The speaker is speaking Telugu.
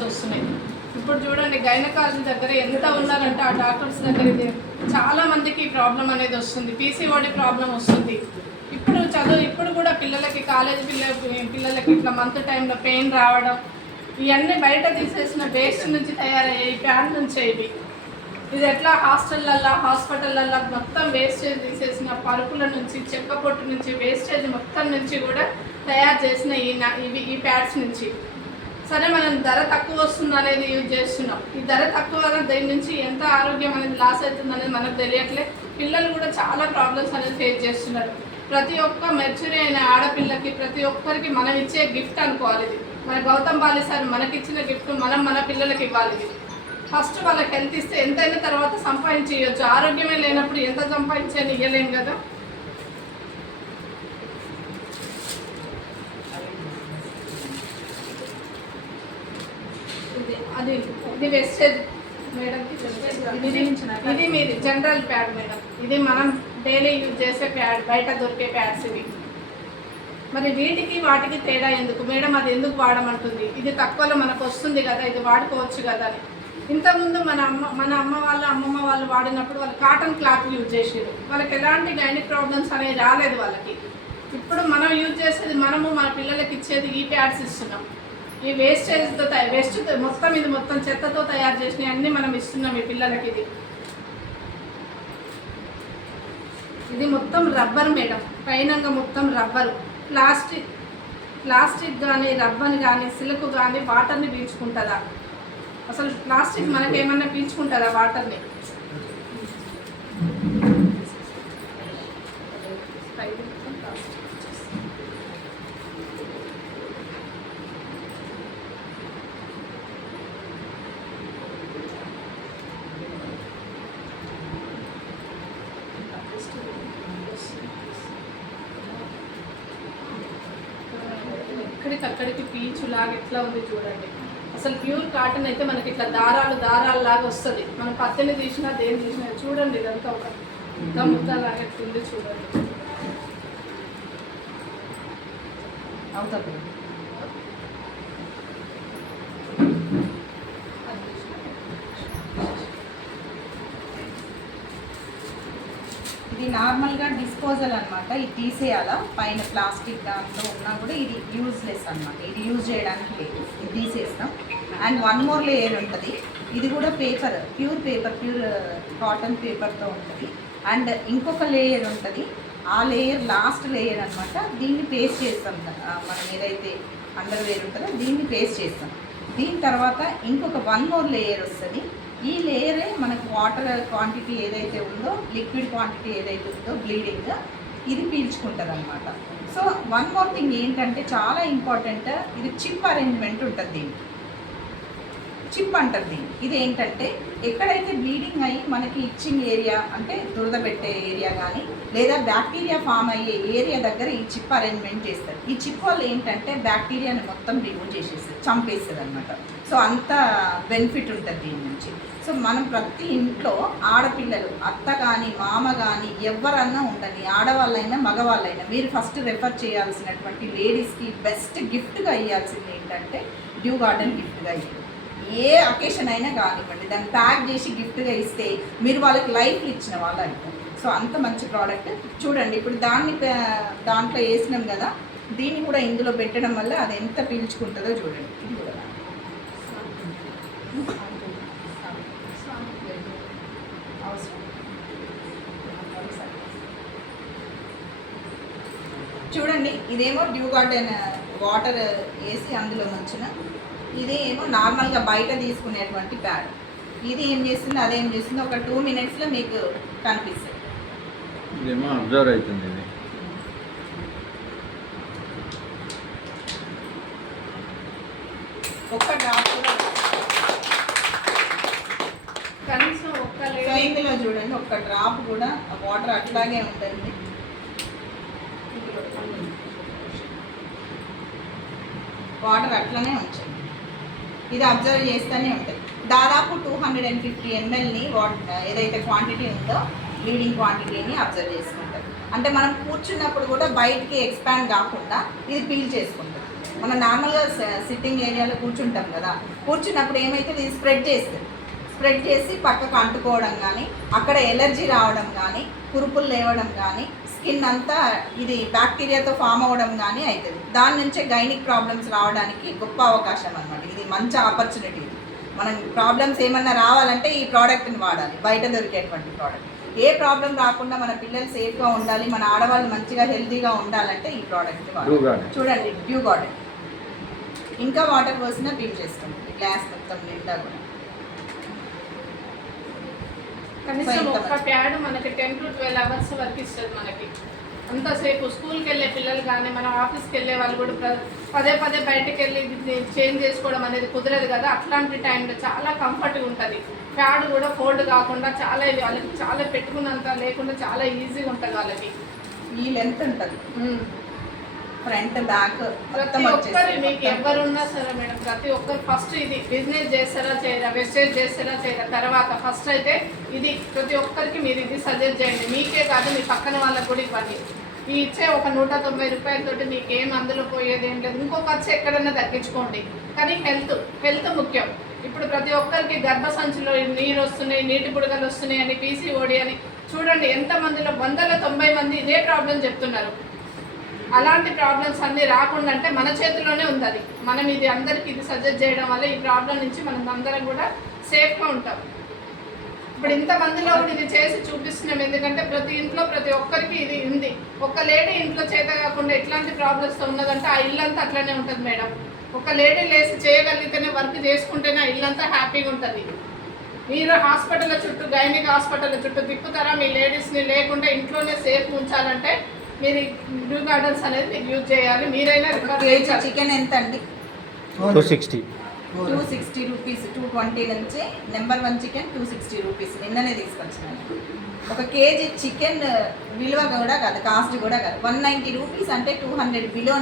ప్రాబ్లమ్స్ వస్తున్నాయి. ఇప్పుడు చూడండి గైనకాలజీ దగ్గర ఎంత ఉన్నారంటే ఆ డాక్టర్స్ దగ్గర చాలా మందికి ఈ ప్రాబ్లం అనేది వస్తుంది, పీసీఓడి ప్రాబ్లం వస్తుంది. ఇప్పుడు కూడా పిల్లలకి కాలేజీ పిల్లలకి ఇట్లా మంత్ టైంలో పెయిన్ రావడం, ఇవన్నీ బయట తీసేసిన వేస్ట్ నుంచి తయారయ్యే ఈ ప్యాడ్ నుంచే ఇది ఎట్లా హాస్పిటళ్ళల్లో మొత్తం వేస్టేజ్ తీసేసిన పరుపుల నుంచి చెక్క పొట్టు నుంచి వేస్టేజ్ మొత్తం నుంచి కూడా తయారు చేసిన ఈ ప్యాడ్స్ నుంచి. సరే మనం ధర తక్కువ వస్తుంది అనేది యూజ్ చేస్తున్నాం. ఈ ధర తక్కువ దీని నుంచి ఎంత ఆరోగ్యం అనేది లాస్ అవుతుంది అనేది మనకు తెలియట్లే. పిల్లలు కూడా చాలా ప్రాబ్లమ్స్ అనేది ఫేస్ చేస్తున్నారు. ప్రతి ఒక్క మెచ్యూరి అయిన ఆడపిల్లకి ప్రతి ఒక్కరికి మనం ఇచ్చే గిఫ్ట్ అనుకోవాలి. ఇది మన గౌతమ్ బాలి సార్ మనకిచ్చిన గిఫ్ట్ మనం మన పిల్లలకి ఇవ్వాలి. ఇది ఫస్ట్ వాళ్ళకి హెల్త్ ఇస్తే ఎంతైనా తర్వాత సంపాదించేయచ్చు. ఆరోగ్యమే లేనప్పుడు ఎంత సంపాదించని ఇవ్వలేము కదా. ఇది వెస్టేజ్ మేడం, ఇది మీది జనరల్ ప్యాడ్ మేడం. ఇది మనం డైలీ యూజ్ చేసే ప్యాడ్, బయట దొరికే ప్యాడ్స్ ఇవి. మరి వీటికి వాటికి తేడా ఎందుకు మేడం? అది ఎందుకు వాడమంటుంది? ఇది తక్కువలో మనకు వస్తుంది కదా, ఇది వాడుకోవచ్చు కదా అని. ఇంతకుముందు మన అమ్మమ్మ వాళ్ళు వాడినప్పుడు వాళ్ళు కాటన్ క్లాత్ యూజ్ చేసేది, వాళ్ళకి ఎలాంటి గైనిక్ ప్రాబ్లమ్స్ అనేవి రాలేదు వాళ్ళకి. ఇప్పుడు మనం యూజ్ చేసేది, మనము మన పిల్లలకి ఇచ్చేది ఈ ప్యాడ్స్ ఇస్తున్నాం. ఈ వేస్టేజ్తో ఇది మొత్తం చెత్తతో తయారు చేసినవి అన్నీ మనం ఇస్తున్నాం ఈ పిల్లలకి. ఇది మొత్తం రబ్బర్ మేడం, పైనంగా మొత్తం రబ్బరు. ప్లాస్టిక్ కానీ రబ్బర్ కానీ సిల్క్ కానీ వాటర్ని పీల్చుకుంటుందా? అసలు ప్లాస్టిక్ మనకేమన్నా పీల్చుకుంటుందా వాటర్ని? అక్కడికి పీచులాగా ఎట్లా ఉంది చూడండి. అసలు ప్యూర్ కాటన్ అయితే మనకి ఇట్లా దారాలు లాగా వస్తుంది. మనం పత్తిని తీసినా దేని తీసినా చూడండి, ఇదంతా ఒక ముద్ద లాగా ఎట్లుంది చూడండి. అవుతుంది ఇది నార్మల్గా డిస్పోజల్ అనమాట. ఇది తీసేయాలా, పైన ప్లాస్టిక్ దాంట్లో ఉన్నా కూడా ఇది యూజ్లెస్ అనమాట. ఇది యూజ్ చేయడానికి లేదు, ఇది తీసేస్తాం. అండ్ వన్ మోర్ లేయర్ ఉంటుంది. ఇది కూడా పేపర్, ప్యూర్ కాటన్ పేపర్తో ఉంటుంది. అండ్ ఇంకొక లేయర్ ఉంటుంది, ఆ లేయర్ లాస్ట్ లేయర్ అనమాట. దీన్ని పేస్ట్ చేస్తాం, మనం ఏదైతే అండర్వేర్ ఉంటుందో దీన్ని పేస్ట్ చేస్తాం. దీని తర్వాత ఇంకొక వన్ మోర్ లేయర్ వస్తుంది. ఈ లేయరే మనకు వాటర్ క్వాంటిటీ ఏదైతే ఉందో, లిక్విడ్ క్వాంటిటీ ఏదైతే ఉందో బ్లీడింగ్, ఇది పీల్చుకుంటుంది అనమాట. సో వన్ మోర్ థింగ్ ఏంటంటే చాలా ఇంపార్టెంట్, ఇది చిప్ అరేంజ్మెంట్ ఉంటుంది. దీనికి చిప్ అంటారు దీన్ని. ఇది ఏంటంటే ఎక్కడైతే బ్లీడింగ్ అయ్యి మనకి ఇచ్చింగ్ ఏరియా అంటే దురద పెట్టే ఏరియా కానీ లేదా బ్యాక్టీరియా ఫామ్ అయ్యే ఏరియా దగ్గర ఈ చిప్ అరేంజ్మెంట్ చేస్తారు. ఈ చిప్ వల్ల ఏంటంటే బ్యాక్టీరియాని మొత్తం రిమూవ్ చేసేస్తుంది, చంపేస్తుంది అనమాట. సో అంత బెనిఫిట్ ఉంటుంది దీని నుంచి. సో మనం ప్రతి ఇంట్లో ఆడపిల్లలు, అత్త కానీ మామ కానీ ఎవరన్నా ఉండని, ఆడవాళ్ళైనా మగవాళ్ళైనా, మీరు ఫస్ట్ రెఫర్ చేయాల్సినటువంటి లేడీస్కి బెస్ట్ గిఫ్ట్గా ఇవ్వాల్సింది ఏంటంటే డ్యూ గార్డెన్ గిఫ్ట్గా ఇవ్వాలి. ఏ అకేషన్ అయినా కానివ్వండి, దాన్ని ప్యాక్ చేసి గిఫ్ట్గా ఇస్తే మీరు వాళ్ళకి లైఫ్ ఇచ్చిన వాళ్ళు అంటారు. సో అంత మంచి ప్రోడక్ట్. చూడండి ఇప్పుడు దాంట్లో వేసినాం కదా, దీన్ని కూడా ఇందులో పెట్టడం వల్ల అది ఎంత పీల్చుకుంటుందో చూడండి. ఇది కూడా చూడండి, ఇదేమో డ్యూ గార్డెన్ వాటర్ వేసి అందులో ముంచిన, ఇదేమో నార్మల్గా బయట తీసుకునేటువంటి ప్యాడ్. ఇది ఏం చేస్తుంది, అదేం చేస్తుంది, ఒక 2 minutesలో మీకు కనిపిస్తుంది. ఇదేమో అబ్జర్వ్ అవుతుంది. ఇది ఒక్క డ్రాప్ కూడా కనీసం సో ఇందులో చూడండి, ఒక్క డ్రాప్ కూడా వాటర్ అట్లాగే ఉంటుంది. వాటర్ అట్లనే ఉంచండి, ఇది అబ్జర్వ్ చేస్తూనే ఉంటుంది. దాదాపు 250 mlని ఏదైతే క్వాంటిటీ ఉందో బ్లీడింగ్ క్వాంటిటీని అబ్జర్వ్ చేసుకుంటుంది. అంటే మనం కూర్చున్నప్పుడు కూడా బయటికి ఎక్స్పాండ్ కాకుండా ఇది పీల్ చేసుకుంటుంది. మనం నార్మల్గా సిట్టింగ్ ఏరియాలో కూర్చుంటాం కదా, కూర్చున్నప్పుడు ఏమైతుంది ఇది స్ప్రెడ్ చేసి పక్కకు అంటుకోవడం కానీ, అక్కడ ఎలర్జీ రావడం కానీ, కురుపులు లేవడం కానీ, స్కిన్ అంతా ఇది బ్యాక్టీరియాతో ఫామ్ అవ్వడం కానీ అవుతుంది. దాని నుంచే గైనిక్ ప్రాబ్లమ్స్ రావడానికి గొప్ప అవకాశం అన్నమాట. ఇది మంచి ఆపర్చునిటీ. మనం ప్రాబ్లమ్స్ ఏమన్నా రావాలంటే ఈ ప్రోడక్ట్ని వాడాలి, బయట దొరికేటువంటి ప్రోడక్ట్. ఏ ప్రాబ్లం రాకుండా మన పిల్లలు సేఫ్గా ఉండాలి, మన ఆడవాళ్ళు మంచిగా హెల్తీగా ఉండాలంటే ఈ ప్రోడక్ట్ వాడాలి. చూడండి డ్యూ గార్డెన్, ఇంకా వాటర్ పోసినా బీట్ చేస్తుంది గ్లాస్ మొత్తం నిండా కూడా. కనీసం ఒక్క ప్యాడ్ మనకి 10 to 12 అవర్స్ వరకు ఇస్తుంది. మనకి అంతసేపు స్కూల్కి వెళ్ళే పిల్లలు కానీ, మనం ఆఫీస్కి వెళ్ళే వాళ్ళు కూడా పదే బయటకు వెళ్ళి చేంజ్ చేసుకోవడం అనేది కుదరదు కదా. అట్లాంటి టైంలో చాలా కంఫర్ట్గా ఉంటుంది. ప్యాడ్ కూడా ఫోల్డ్ కాకుండా చాలా వాళ్ళకి చాలా పెట్టుకున్నంత లేకుండా చాలా ఈజీగా ఉంటుంది వాళ్ళకి. ఈ లెంత్ ఉంటుంది, ఫ్రంట్ బ్యాక్ ప్రతి ఒక్కరు మీకు ఎవరున్నా సరే మేడం, ప్రతి ఒక్కరు ఫస్ట్ ఇది బిజినెస్ చేస్తారా చేయరా, వెస్టేజ్ చేస్తారా చేయరా, తర్వాత ఫస్ట్ అయితే ఇది ప్రతి ఒక్కరికి మీరు ఇది సజెస్ట్ చేయండి. మీకే కాదు మీ పక్కన వాళ్ళకి కూడా ఇవ్వండి. ఈ ఇచ్చే ఒక 190 రూపాయలతోటి మీకు ఏం అందులో పోయేది ఏం లేదు. ఇంకో ఖర్చు ఎక్కడన్నా తగ్గించుకోండి, కానీ హెల్త్ ముఖ్యం. ఇప్పుడు ప్రతి ఒక్కరికి గర్భసంచిలో నీరు వస్తున్నాయి, నీటి బుడగలు వస్తున్నాయి అని, పీసీఓడి అని చూడండి ఎంతమందిలో 190 మంది ఇదే ప్రాబ్లం చెప్తున్నారు. అలాంటి ప్రాబ్లమ్స్ అన్నీ రాకుండా అంటే మన చేతిలోనే ఉంది అది. మనం ఇది అందరికి ఇది సజెస్ట్ చేయడం వల్ల ఈ ప్రాబ్లం నుంచి మనం అందరం కూడా సేఫ్గా ఉంటాం. ఇప్పుడు ఇంతమందిలో కూడా ఇది చేసి చూపిస్తున్నాం, ఎందుకంటే ప్రతి ఇంట్లో ప్రతి ఒక్కరికి ఇది ఉంది. ఒక లేడీ ఇంట్లో చేత కాకుండా ఎట్లాంటి ప్రాబ్లమ్స్తో ఉన్నదంటే ఆ ఇల్లంతా అట్లనే ఉంటుంది మేడం. ఒక లేడీ లేసి చేయగలిగితేనే, వర్క్ చేసుకుంటేనే ఆ ఇల్లంతా హ్యాపీగా ఉంటుంది. మీరు హాస్పిటల్ చుట్టూ, గైనిక్ హాస్పిటల్ చుట్టూ తిప్పుతారా మీ లేడీస్ని? లేకుంటే ఇంట్లోనే సేఫ్ ఉంచాలంటే మీరు డ్యూ గార్డెన్స్ అనేది మీరు యూజ్ చేయాలి. మీరైనా చికెన్ ఎంత అండి? 260 రూపీస్. 220 నుంచి నెంబర్ 1 చికెన్ 260 రూపీస్. నిన్ననే తీసుకొచ్చినాను. ఒక కేజీ చికెన్ విలువ కూడా కాదు, కాస్ట్ కూడా కాదు. 190 రూపీస్ అంటే 200 బిలో